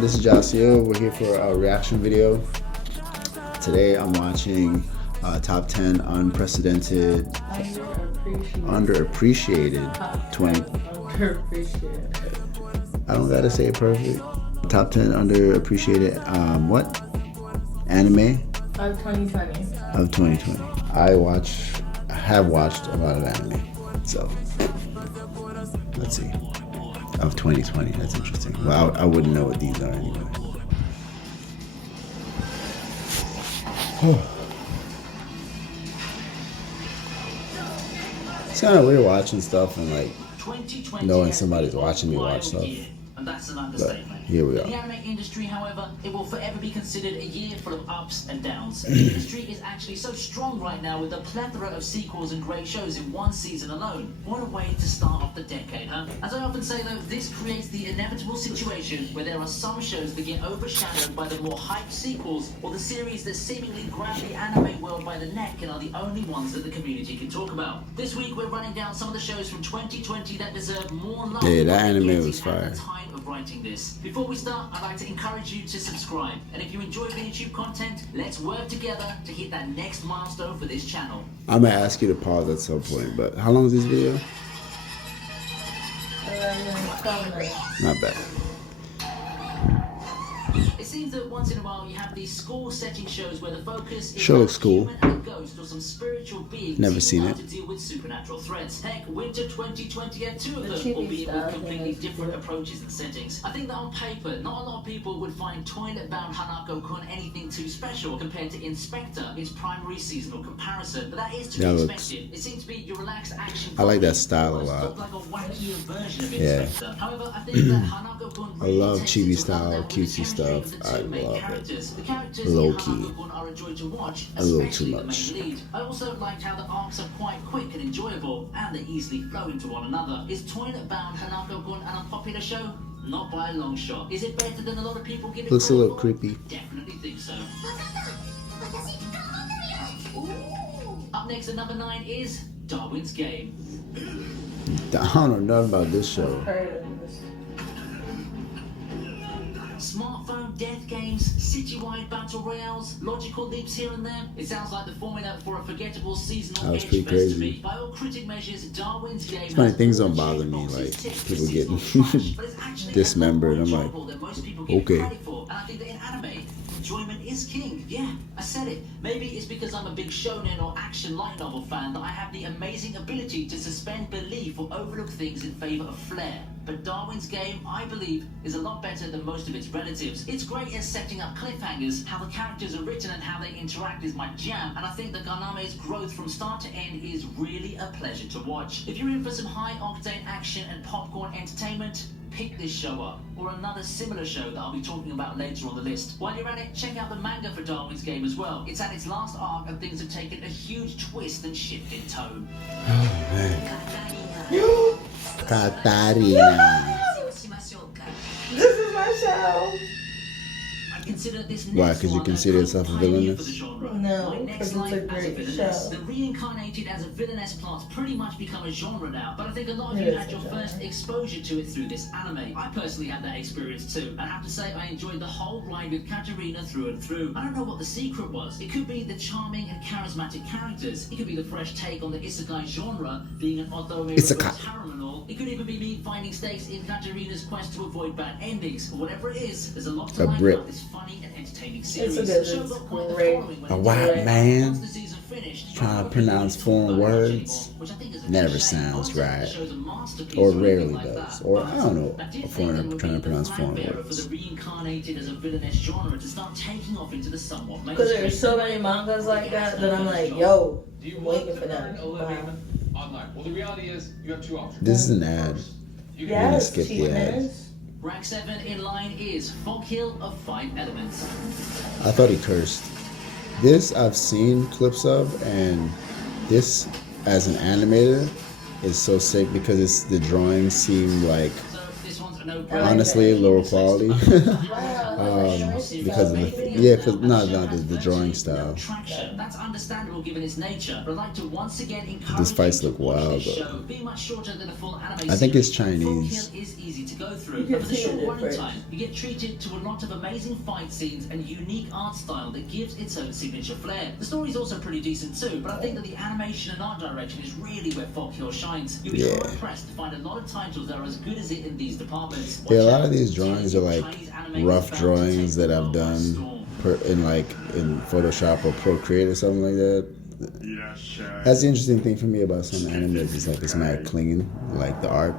This is GyasiO. We're here for a reaction video. Today I'm watching top 10 unprecedented, underappreciated 20. I don't gotta say it perfect. Top 10 underappreciated what? Anime Of 2020. of 2020. I have watched a lot of anime. So let's see. Of 2020. That's interesting. Well, I wouldn't know what these are anyway. It's kind of weird watching stuff and like knowing somebody's watching me watch stuff. That's an But here we the go. anime industry, however, it will forever be considered a year full of ups and downs. The industry is actually so strong right now with a plethora of sequels and great shows in one season alone. What a way to start off the decade, huh? As I often say though, this creates the inevitable situation where there are some shows that get overshadowed by the more hyped sequels, or the series that seemingly grab the anime world by the neck and are the only ones that the community can talk about. This week we're running down some of the shows from 2020 that deserve more love. Yeah, that anime was fire. Writing this. Before we start, I'd like to encourage you to subscribe. And if you enjoy the YouTube content, let's work together to hit that next milestone for this channel. I'm gonna ask you to pause at some point, but how long is this video? 12 minutes. Not bad. It seems that once in a while you have these school setting shows where the focus is Show looks on cool. human and a ghost or some spiritual being Never seen teaming up it. to deal with supernatural threats. Heck, Winter 2020 had two of The them, TV albeit with stuff, completely yeah. different approaches and settings. I think that on paper, not a lot of people would find Toilet-Bound Hanako-kun anything too special compared to Inspector, its primary seasonal comparison, but that is to be expected. It seems to be your relaxed action. I like that style a lot. Like a wackier version of Yeah. Inspector. However, I think that Hanako-kun I really love takes chibi it to style, another level with the cutesy chemistry stuff. of the two I main love it. characters. The characters Low in key. Hanako-kun are a joy to watch, A little too especially the much. main lead. I also liked how the arcs are quite quick and enjoyable, and they easily flow into one another. Is Toilet-Bound Hanako-kun an unpopular show? Not by a long shot. Is it better than a lot of people give it Looks a credit little for? creepy. Definitely think so. Up next at number 9 is Darwin's Game. I don't know nothing about this show. Heard of this. Smartphone death games, citywide battle royales, logical leaps here and there. It sounds like the formula for a forgettable seasonal That was edge pretty fest to crazy. me. By all critic measures, Darwin's Game. Funny has things all don't bother me, checkboxes like, ticked for people seasonal getting trash, but it's actually dismembered. a lot more I'm like, enjoyable than most people give okay. credit for. And I think that in anime, enjoyment is king. Yeah, I said it. Maybe it's because I'm a big shonen or action light novel fan that I have the amazing ability to suspend belief or overlook things in favor of flair. But Darwin's Game, I believe, is a lot better than most of its relatives. It's great at setting up cliffhangers, how the characters are written and how they interact is my jam, and I think that Ganame's growth from start to end is really a pleasure to watch. If you're in for some high-octane action and popcorn entertainment, pick this show up, or another similar show that I'll be talking about later on the list. While you're at it, check out the manga for Darwin's Game as well. It's at its last arc and things have taken a huge twist and shift in tone. Oh man. Katarina. This is my show. I consider this Why? next 'Cause you one consider a yourself a pioneer villainess? for the genre. No, My next 'cause it's life a as great villainess. show. The reincarnated as a villainess plot's pretty much become a genre now, but I think a lot of It you is had a your genre. first exposure to it through this anime. I personally had that experience too, and I have to say I enjoyed the whole ride with Katarina through and through. I don't know what the secret was. It could be the charming and charismatic characters. It could be the fresh take on the isekai genre, being an otome Isekai. harem and all. It could even be me finding stakes in Katarina's quest to avoid bad endings. But whatever it is, there's a lot to A like Brit. about this funny and entertaining series. It's a good- The show it's got quite the great. following when A it white aired. man Once the season finished, trying to nobody pronounce really foreign talked about it words anymore, which I think is a never shame. sounds I wouldn't say right. the show's a masterpiece Or anything rarely like does. that, Or, but I don't know, I did a think foreigner that it would trying to be the pronounce flag foreign bearer words. for the reincarnated as a villainous genre to start taking off into the somewhat Because mainstream. there's so many mangas like that that I'm like, yo, Do you I'm want waiting to for that. earn a living online? Well, the reality is you have two options. This is an ad. You We're gonna Yes, skip cheap the ad. minutes. Rank 7 in line is Foghill of 5 Elements. I thought he cursed. This I've seen clips of, and this as an animator is so sick because the drawings seem like So this one's a no-brainer. honestly lower quality. Wow. Because of the drawing style. Traction. That's understandable given its nature, but I'd like to once again encourage These fights you look to watch wild, this though. show. Being much shorter than a full anime I think it's series, Full Chinese. Kill is easy to go through. You But for the can see short the running difference. time, you get treated to a lot of amazing fight scenes and unique art style that gives its own signature flair. The story's also pretty decent too, but I think that the animation and art direction is really where Full Kill shines. You'll be Yeah. hard pressed to find a lot of titles that are as good as it in these departments. Yeah, a Watch lot out. of these drawings are like Chinese animators rough about to drawings take that the I've world by done storm. in Photoshop or Procreate or something like that. That's the interesting thing for me about some animes. It's like it's mad clean, like the art.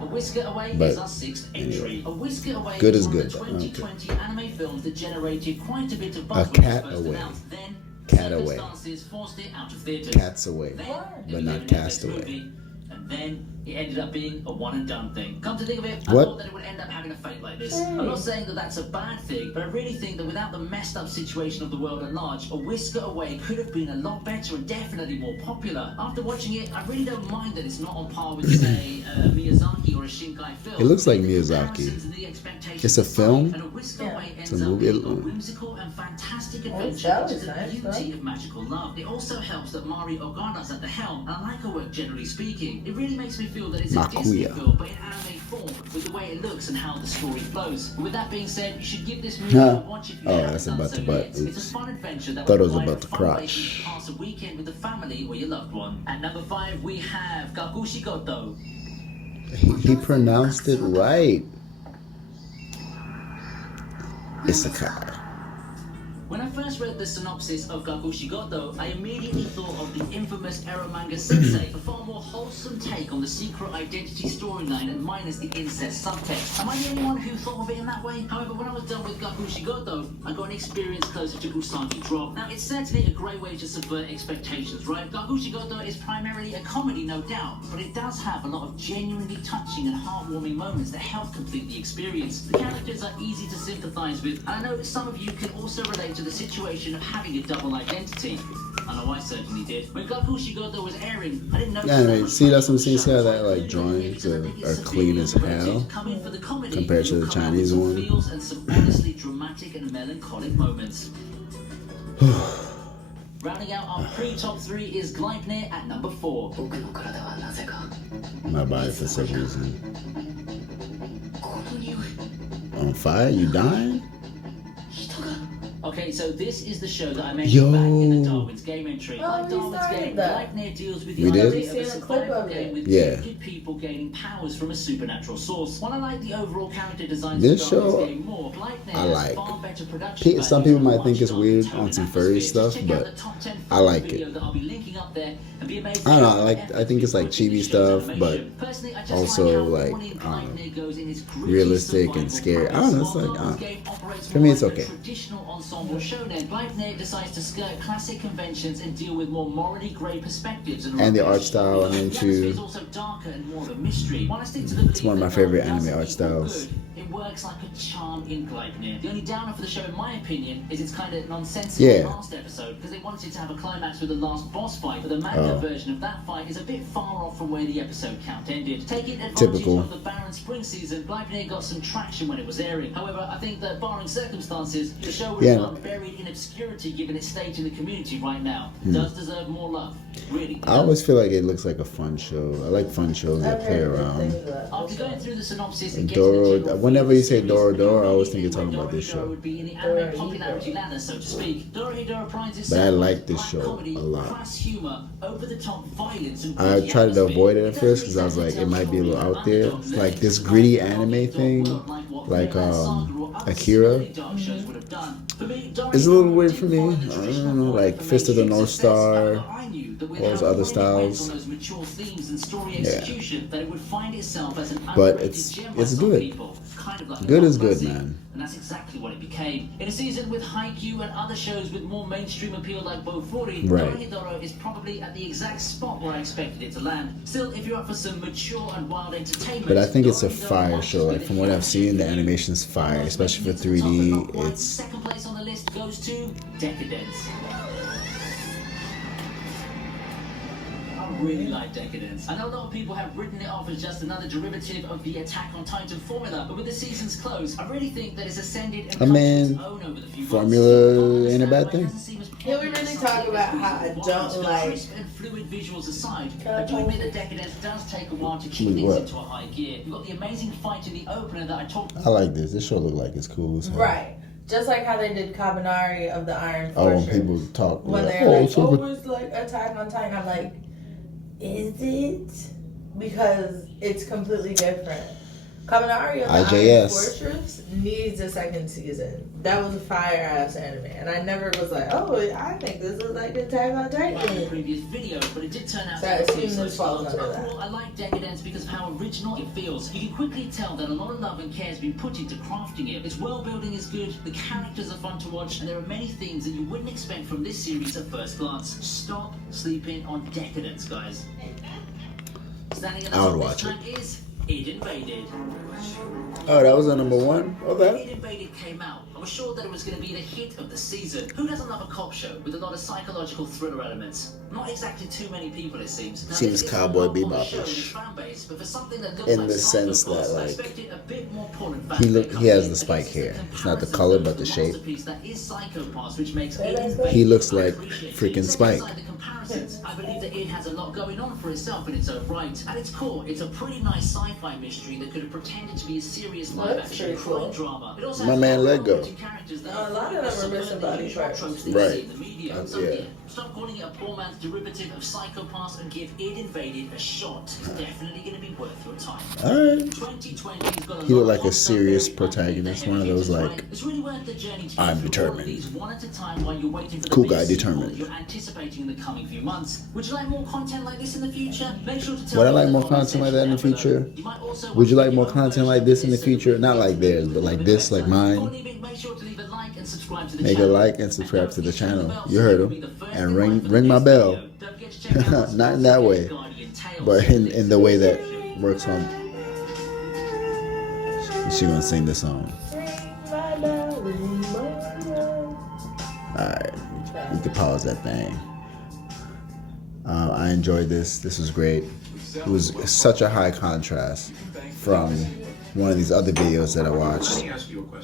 A Whisker Away But is our sixth entry. anyway. A Whisker Away Good is is one good, of the though. 2020 anime films that generated quite a bit of A buzz when it was Cat first Away. announced. Then, Cat Away. circumstances forced it out of theaters. Cats away, Then, but it not became an Cast Netflix Away. movie, and then it ended up being a one and done thing. Come to think of it, I What? thought that it would end up having a fate like this. I'm not saying that that's a bad thing, but I really think that without the messed up situation of the world at large, A Whisker Away could have been a lot better and definitely more popular. After watching it, I really don't mind that it's not on par with, say, a Miyazaki or a Shinkai film. It looks like The Miyazaki. comparisons and the expectations It's a aside, film? and A Whisker Yeah. Away It's ends a up movie. being a whimsical and fantastic adventure that into was the nice, beauty though. of magical love. It also helps that Mari Ogata's at the helm, and I like her work generally speaking. It really makes me feel that it's a Disney Makuya. film, but in anime form, with the way it looks and how the story flows. With that being said, you should give this movie Huh. a watch if you Oh, haven't that's done about so to butt. yet. It's a Oops. fun adventure that Thought it was provide about a to fun way crotch. for you to pass a weekend with the family or your loved one. At number 5, we have Gakushigoto. He pronounced it right. Isekai. When I first read the synopsis of Gakushigoto, I immediately thought of the infamous Ero Manga Sensei, a far more wholesome take on the secret identity storyline and minus the incest subtext. Am I the only one who thought of it in that way? However, when I was done with Gakushigoto, I got an experience closer to Usagi Drop. Now, it's certainly a great way to subvert expectations, right? Gakushigoto is primarily a comedy, no doubt, but it does have a lot of genuinely touching and heartwarming moments that help complete the experience. The characters are easy to sympathize with, and I know that some of you can also relate to the situation of having a double identity. I know I certainly did. When Gakushigoto was airing, I didn't know. Yeah, anyway, see, that's what I'm saying. See how that like drawings are clean as hell compared to the Chinese one. Feels and some honestly dramatic and melancholic moments. Rounding out our pre-top 3 is Gleipnir at number 4. My body for some reason. On fire? You dying? Okay, so this is the show that I mentioned back in the Yo. Darwin's Game entry. Oh, Like we Darwin's started Game, that. Gleipnir deals with We the did? idea of We've a seen a clip survival of game it. with Yeah. gifted people gaining powers from a supernatural source. While I like the overall character design This of Darwin's show, Game more, Gleipnir I has like. far better production Some value people than might think it's Watchdog weird tone on and some furry atmosphere. stuff, Check out but the top 10 I like video it. that I'll be linking up there and be amazed I don't at know, the I think it's like effort that chibi this show's stuff, but animation. Personally, I just also, like how like, all in I don't know, Gleipnir goes in his gritty realistic and survival scary. I don't know, it's premise. like, While I don't Darwin's know. Game operates For me, more it's like a okay. traditional ensemble shonen, Gleipnir decides to skirt classic conventions and deal with more morally grey perspectives. And the art style I'm The into. atmosphere is also darker and more of a mystery. While I stick to the It's one of my belief that favorite Darwin anime doesn't art equal styles. good, it works like a charm in Gleipnir. The only downer for the show, in my opinion, is its kind of nonsensical Yeah. last episode, because they wanted to have a climax with the last boss fight, but the manga Oh. version of that fight is a bit far off from where the episode count ended. Taking advantage Typical. of the barren spring season, Gleipnir got some traction when it was airing. However, I think that barring circumstances, the show would Yeah. have gone buried in obscurity given its stage in the community right now. It does deserve more love. Really. I always feel like it looks like a fun show. I like fun shows that I've play heard good around. things about After this going one. through the synopsis and Doro- getting the general whenever feel you of say the Doro series, Doro, I always you think you're where talking about this Doro show. would be in the anime Doro popularity Doro. ladder, so to speak. Doro prides But I itself like on this black show comedy, a lot. crass humor, over-the-top violence, and I gritty tried to atmosphere. avoid it at It first doesn't because I was like, exactly it might be a little tell out there. underdog It's like this legends gritty about anime the thing, world like what like Vinland Saga or other Akira. similarly dark shows would have done. For me, Doro It's a little Doro weird for didn't me. follow the I traditional don't know, formula like for Fist of the making North success. Star, However, I knew that with all those how other poorly it went styles. on those mature themes and story Yeah. execution, that it would find itself as an But underrated it's- gem by it's some good. people. Kind of like a Good is cult good, classic. man. And that's exactly what it became. In a season with Haikyuu and other shows with more mainstream appeal like Bofuri, Right. Dorohedoro is probably at the exact spot where I expected it to land. Still, if you're up for some mature and wild entertainment, But I think it's a Dorohedoro fire might show. just be Like the from what I've hero seen, the for you. animation's fire, Almost especially for making it to the top, 3D. but not quite. It's Second place on the list goes to Decadence. really like Decadence. I know a lot of people have written it off as just another derivative of the Attack on Titan formula, but with the season's close, I really think that it's ascended and come to its own over the few formula ain't a bad thing. Can we really talk about how I don't like crisp and fluid visuals aside? I do admit that Decadence does take a while to kick things What? into a high gear. You've got the amazing fight in the opener that I talked I like this. This show look like it's cool as hell. right. Just like how they did Kabanari of the Iron Oh, when Fortress. people talk. When like, they're like, so oh, it's like Attack on Titan. I'm like, is it? Because it's completely different. Kabanari of the Iron IJS. Fortress needs a second season. That was a fire ass anime, and I never was like, oh, I think this is like Attack on in the Titan. previous video, but it did turn out So I to be assume so this falls slow. under that. Overall, I like Decadence because of how original it feels. You can quickly tell that a lot of love and care has been put into crafting it. Its world building is good, the characters are fun to watch, and there are many things that you wouldn't expect from this series at first glance. Stop sleeping on Decadence, guys. Standing at the I would top watch this time is It Invaded. Oh, that was a number one? Okay. It Invaded came out. I was sure that it was going to be the hit of the season. Who doesn't love a cop show with a lot of psychological thriller elements? Not exactly too many people, it seems. Now, Seems this is Cowboy a well-known show in Bebop-ish. its fan base, but for something that looks In like the sense Psycho Pass, that, I like, expected a bit more pull and he has the but spike it's hair. the It's not the comparison color, to but the shape. masterpiece that is Psycho Pass, which makes Say It that Invaded He looks like appreciated. freaking Setting Spike. aside the comparisons, I believe that it has a lot going on for itself in its own right. At its core, it's a pretty nice sci-fi mystery that could have pretended to be a serious live-action pretty cool. crime drama. It also My has man a lot of Lego. witty characters that A lot of them are missing body parts. tropes that you Right. see in the media. So, Yeah. stop calling it a poor man's derivative of Psycho Pass and give It Invaded a shot. It's definitely going to be worth your time. Alright. 2020's got a He lot looked like of a hot stuff serious there. protagonist, one of Heavy those, hitters, like, right? It's really worth the journey to I'm get through determined. all of these one at a time while you're waiting for the Cool big guy, sequel determined. that you're anticipating in the coming few months. Would you like more content like this in the future? Make sure to tell Would I me like in the more comment content like that in the section down below. future? You might also Would you want like to more get your own content like version this of in the this and future? Not like review theirs, it but like on this, the like website. mine. Before leaving, make sure to leave a like and subscribe to the Make a channel. like and subscribe to the don't forget channel. the bell You so heard you'll him. be the first And in ring- line for the ring my next bell. video. Don't forget to check out our Not in that sponsor, way, Guardian Tales. but in the way that works on. She gonna sing the song. Alright, we can pause that thing. I enjoyed this. This was great. It was such a high contrast from one of these other videos that I watched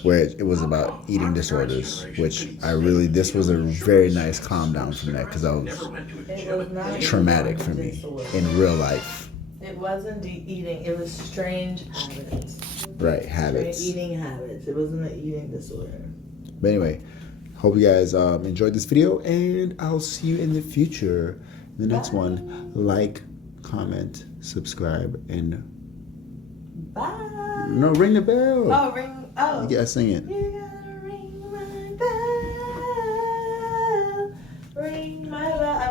where it was about eating disorders, which this was a very nice calm down from that because I was It was not traumatic for me in real life. It wasn't eating. It was strange habits. Right, Strange habits. eating habits. It wasn't an eating disorder. But anyway, hope you guys enjoyed this video, and I'll see you in the future. The next one, like, comment, subscribe, and Bye. no, ring the bell. Oh, ring. Oh. You gotta sing it. You gotta ring my bell. Ring my